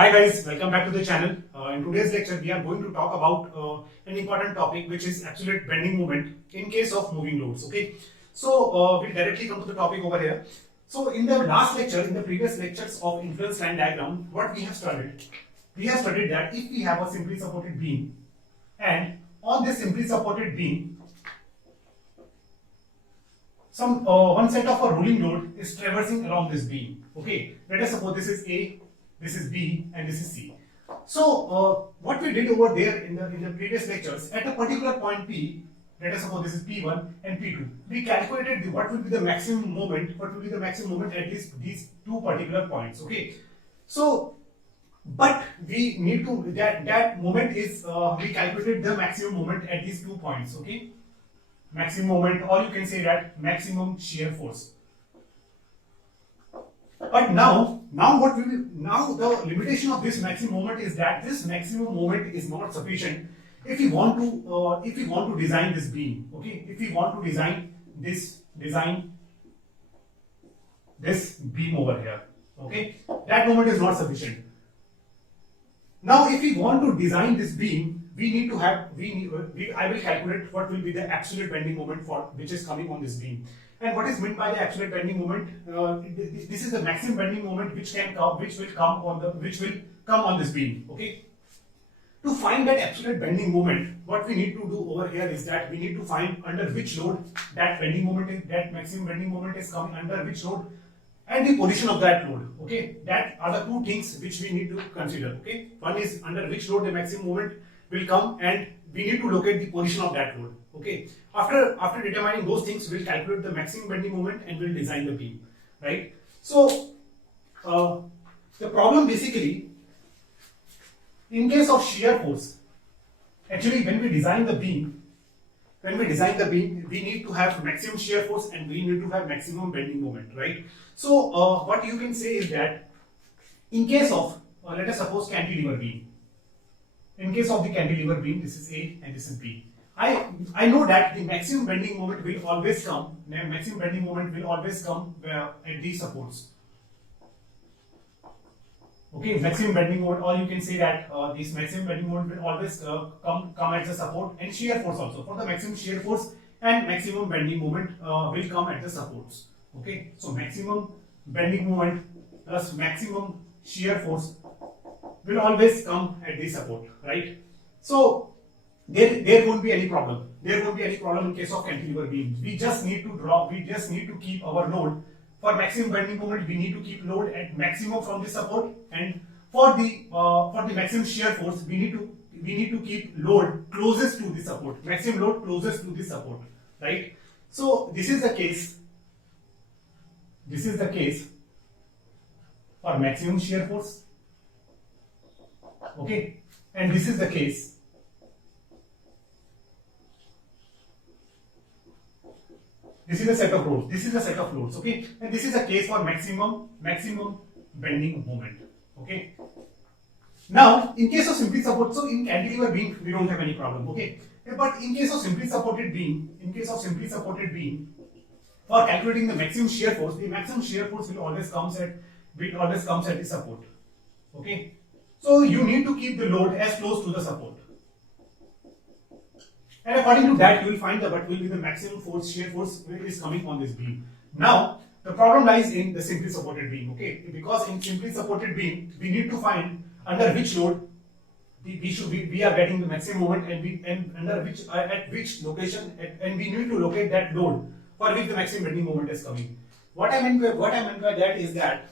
Hi guys, welcome back to the channel. In today's lecture, we are going to talk about an important topic, which is absolute bending moment in case of moving loads. Okay, so we'll directly come to the topic over here. So in the last lecture, in the previous lectures of influence line diagram, what we have studied that if we have a simply supported beam, and on this simply supported beam, some one set of a rolling load is traversing along this beam. Okay, let us suppose this is A, this is B, and this is C. So what we did over there in the previous lectures, at a particular point P, let us suppose this is P1 and P2, we calculated what will be the maximum moment, at these two particular points. Okay, so but we need to that moment is we calculated the maximum moment at these 2 points. Okay, maximum moment, or you can say that maximum shear force. But now the limitation of this maximum moment is that this maximum moment is not sufficient if we want to design this beam. Okay, if we want to design this beam over here. Okay, that moment is not sufficient. Now, if we want to design this beam, I will calculate what will be the absolute bending moment for which is coming on this beam. And what is meant by the absolute bending moment? This is the maximum bending moment which will come on this beam. Okay. To find that absolute bending moment, what we need to do over here is that we need to find under which load that maximum bending moment is coming, under which load, and the position of that load. Okay, that are the two things which we need to consider. Okay, one is under which load the maximum moment will come, and we need to locate the position of that load. Okay, after determining those things, we'll calculate the maximum bending moment and we'll design the beam. Right. So the problem basically, in case of shear force, actually when we design the beam, we need to have maximum shear force and we need to have maximum bending moment, right? So what you can say is that in case of let us suppose cantilever beam. In case of the cantilever beam, this is A and this is B. I know that the maximum bending moment will always come. At these supports. Okay, maximum bending moment, or you can say that this maximum bending moment will always come at the support, and shear force also. For the maximum shear force and maximum bending moment will come at the supports. Okay, so maximum bending moment plus maximum shear force will always come at the support, right? So there won't be any problem. In case of cantilever beam. We just need to keep our load. For maximum bending moment, we need to keep load at maximum from the support, and for the maximum shear force, we need to keep load closest to the support. Maximum load closest to the support, right? So this is the case. For maximum shear force. Okay, and this is the case this is a set of loads. Okay, and this is a case for maximum bending moment. Okay, now in case of simply support, so in cantilever beam we don't have any problem. Okay, but in case of simply supported beam, for calculating the maximum shear force will always comes at the support. Okay, so you need to keep the load as close to the support, and according to that you will find what will be the maximum shear force is coming on this beam. Now the problem lies in the simply supported beam. Okay, because in simply supported beam we need to find under which load we are getting the maximum moment, and under which at which location, and we need to locate that load for which the maximum bending moment is coming. What I meant by that is that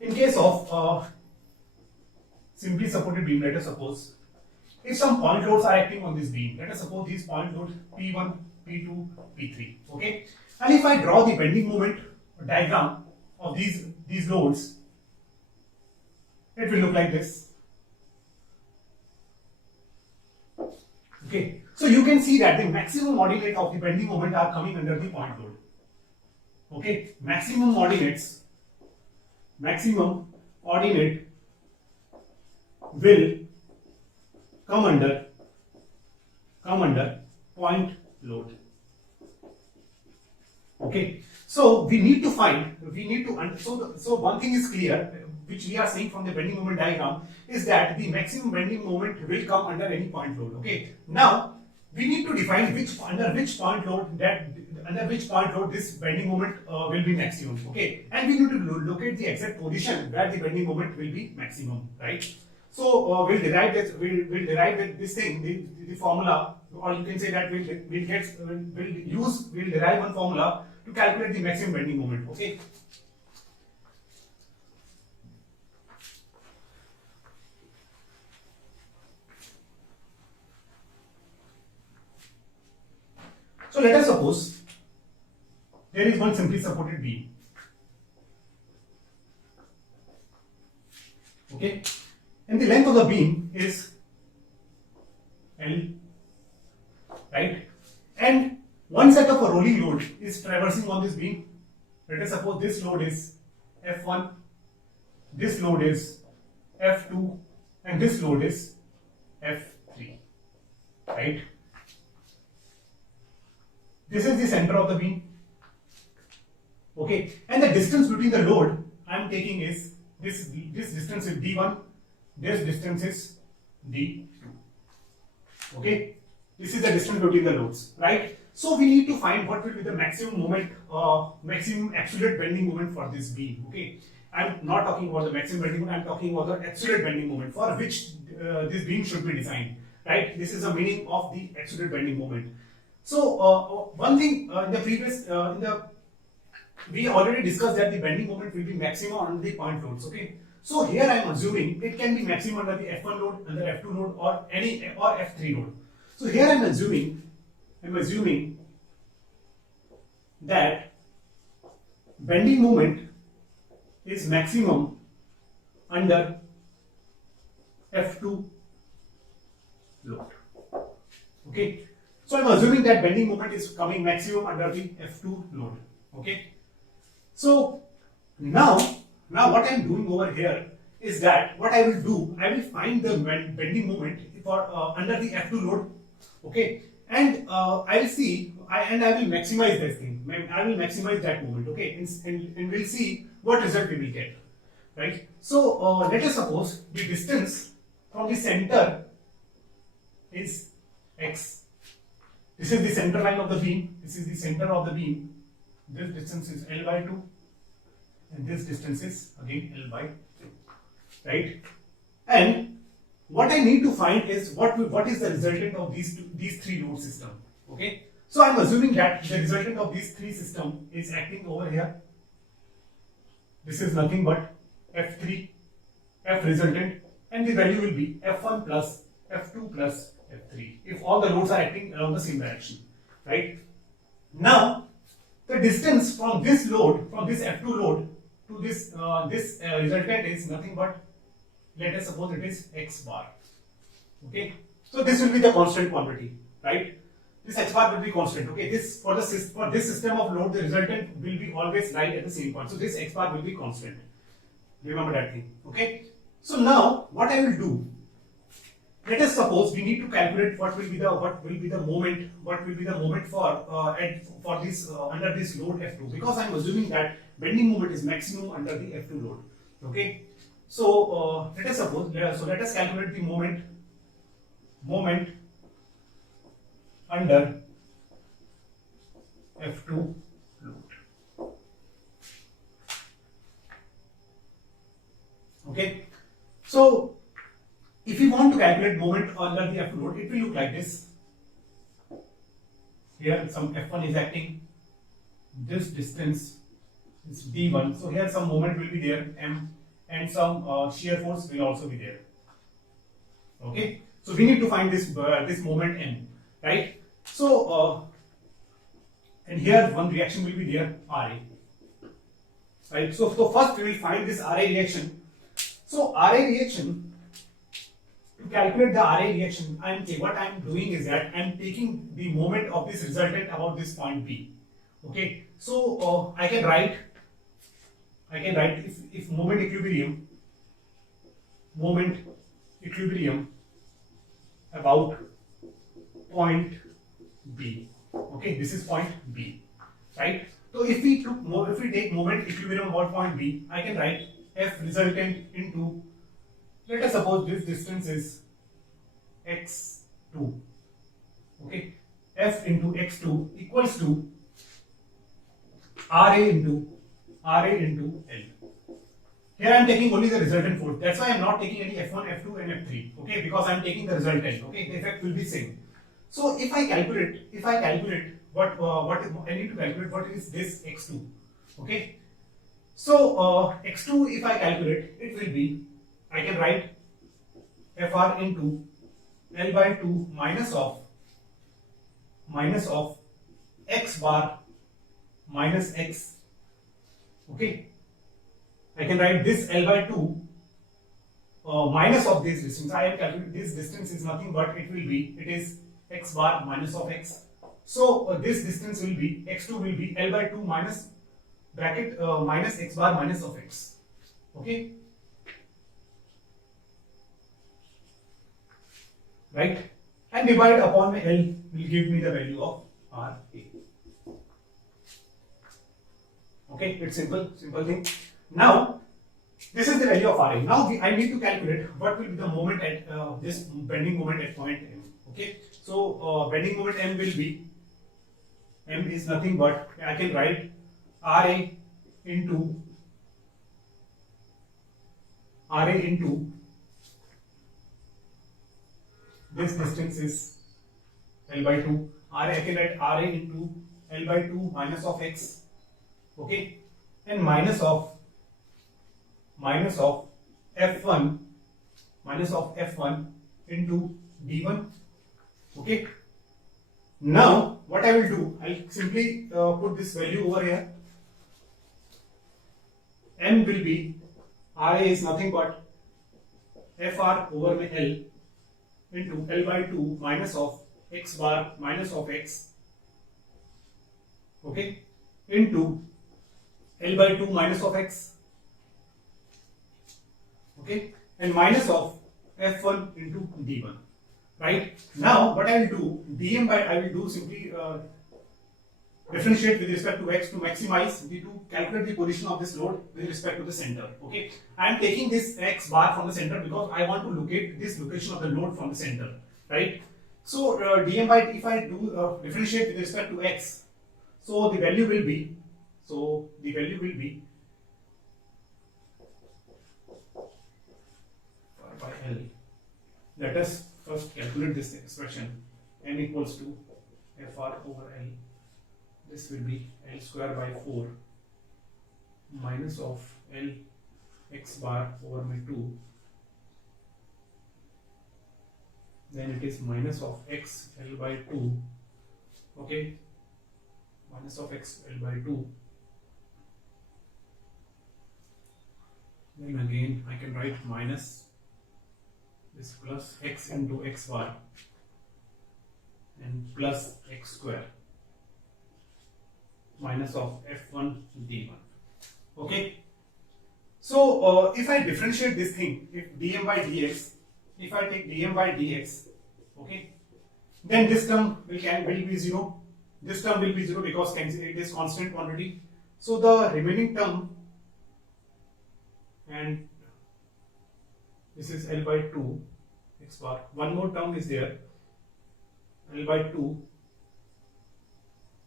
in case of simply supported beam, let us suppose if some point loads are acting on this beam, let us suppose these point loads P1, P2, P3. Okay, and if I draw the bending moment diagram of these loads, it will look like this. Okay, so you can see that the maximum ordinate of the bending moment are coming under the point load. Okay, maximum ordinate will come under point load. Okay, so we need to find, so one thing is clear, which we are seeing from the bending moment diagram, is that the maximum bending moment will come under any point load. Okay, now we need to define under which point load this bending moment will be maximum. Okay, and we need to locate the exact position where the bending moment will be maximum, right? So we'll derive this. We'll derive with this thing, the formula, or you can say that we'll derive one formula to calculate the maximum bending moment. Okay. So let us suppose there is one simply supported beam. Okay, and the length of the beam is L, right? And one set of a rolling load is traversing on this beam. Let us suppose this load is F1, this load is F2, and this load is F3, right? This is the center of the beam. Okay, and the distance between the load I am taking is this distance is D1, this distance is D2. Okay, this is the distance between the loads, right? So we need to find what will be the maximum moment, maximum absolute bending moment for this beam. Okay, I'm not talking about the maximum bending moment, I'm talking about the absolute bending moment for which this beam should be designed, right? This is the meaning of the absolute bending moment. So one thing in the previous, we already discussed that the bending moment will be maximum under the point loads. Okay, so here I am assuming it can be maximum under the F1 load, under F2 load, or F3 load. So here I am assuming that bending moment is maximum under F2 load. Okay, so I am assuming that bending moment is coming maximum under the F2 load. Okay, so now what I am doing over here is that what I will do, I will find the bending moment for under the F2 load. Okay, and I will see, I will maximize this thing. I will maximize that moment. Okay, and we'll see what result we will get. Right. So let us suppose the distance from the center is x. This is the center line of the beam. This is the center of the beam. This distance is L by 2, and this distance is again L by 2. Right. And what I need to find is what is the resultant of these three load system. Okay, so I'm assuming that the resultant of these three system is acting over here. This is nothing but F3, F resultant, and the value will be F1 plus F2 plus F3 if all the loads are acting along the same direction, right? Now the distance from this load, from this F2 load to this resultant is nothing but, let us suppose it is x bar. Okay, so this will be the constant quantity, right? This x bar will be constant. Okay, this for this system of load, the resultant will be always lie at the same point. So this x bar will be constant. Remember that thing. Okay. So now what I will do? Let us suppose we need to calculate what will be the moment for this under this load F2, because I am assuming that bending moment is maximum under the F2 load. Okay. So let us suppose, let us calculate the moment under F2 load. Okay, so if you want to calculate moment under the F2 load, it will look like this. Here some F1 is acting, this distance is D1, so here some moment will be there, M, and some shear force will also be there. Okay, so we need to find this moment M, right? So and here one reaction will be there, RA, right? So first we will find this RA reaction. So RA reaction, to calculate the RA reaction, what I am doing is that I am taking the moment of this resultant about this point B. Okay, so I can write if moment equilibrium about point B. Okay, this is point B, right? So if we take moment equilibrium about point B, I can write F resultant into, let us suppose this distance is x2. Okay, F into x2 equals to RA into L. Here I am taking only the resultant force. That's why I am not taking any F1, F2 and F3. Okay, because I am taking the resultant. Okay, the effect will be same. So if I calculate what I need to calculate what is this x2. Okay, so x2 if I calculate, it will be, I can write Fr into L by 2 minus of x bar minus x. Okay, I can write this L by 2 minus of this distance. I have calculated this distance is nothing but it is x bar minus of x. So this distance will be, x2 will be L by 2 minus bracket minus x bar minus of x. Okay, right, and divided upon my L will give me the value of RA. Okay, it's simple thing. Now this is the value of RA. Now I need to calculate what will be the moment at this bending moment at point M. Okay, so bending moment M will be, M is nothing but, I can write RA into this distance is L by 2. I can write RA into L by 2 minus of x. Okay, and minus of F1 into D1. Okay, now what I will do, I'll simply put this value over here. M will be, RA is nothing but FR over my L into L by 2 minus of x bar minus of x. Okay, into L by 2 minus of x. Okay, and minus of F1 into D1. Right, now what I will do, dm by, I will do simply differentiate with respect to x to maximize, to calculate the position of this load with respect to the center. Okay, I am taking this x bar from the center because I want to locate this location of the load from the center. Right, so dm by, if I do differentiate with respect to x, so the value will be, by L. Let us first calculate this expression. M equals to Fr over L. This will be L square by 4 minus of L x bar over my 2. Then it is minus of x L by 2. Okay, minus of x L by 2. Then again I can write minus this plus x into x bar and plus x square minus of F1 D1. Okay, so if I differentiate this thing, if dm by dx, if I take dm by dx, okay, then this term will be 0. This term will be 0 because it is constant quantity. So the remaining term, and this is L by 2 x bar. One more term is there, L by 2.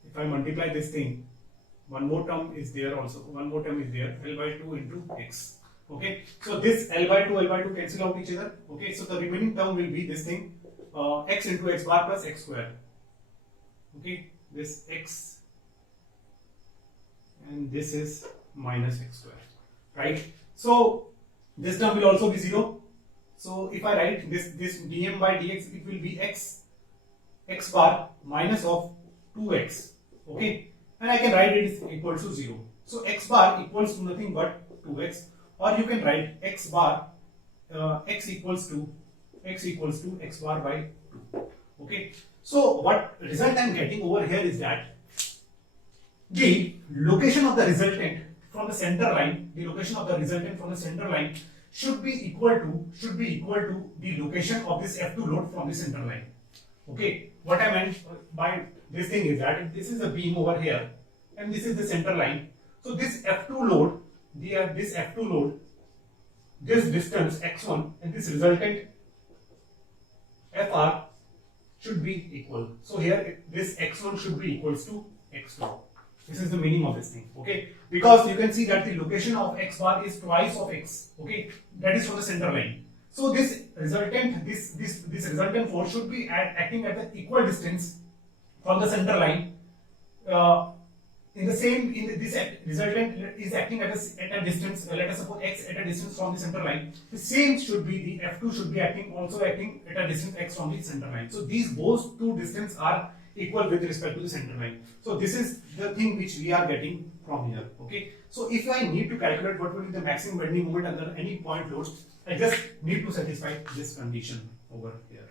If I multiply this thing, one more term is there also. One more term is there, L by 2 into x. Okay, so this L by 2 cancel out each other. Okay, so the remaining term will be this thing, x into x bar plus x square. Okay, this x and this is minus x square. Right, so this term will also be 0. So if I write this dm by dx, it will be x bar minus of 2x. Okay, and I can write it is equal to 0. So x bar equals to nothing but 2x, or you can write x bar x equals to x bar by 2. Okay, so what result I am getting over here is that the location of the resultant from the center line, should be equal to the location of this F2 load from the center line. Okay, what I meant by this thing is that this is a beam over here, and this is the center line. So this F2 load, this F2 load, this distance x1 and this resultant Fr should be equal. So here this x1 should be equals to x2. This is the meaning of this thing, okay? Because you can see that the location of x bar is twice of x, okay? That is from the center line. So this resultant, this resultant force should be acting at the equal distance from the center line. This resultant is acting at a distance. Let us suppose x at a distance from the center line. The same should be the F2 should be also acting at a distance x from the center line. So both two distances are equal with respect to the center line. So this is the thing which we are getting from here. Okay. So if I need to calculate what will be the maximum bending moment under any point load, I just need to satisfy this condition over here.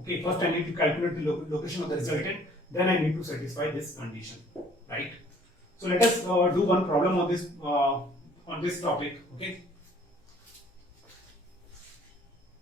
Okay. First I need to calculate the location of the resultant. Then I need to satisfy this condition. Right. So let us do one problem on this topic. Okay.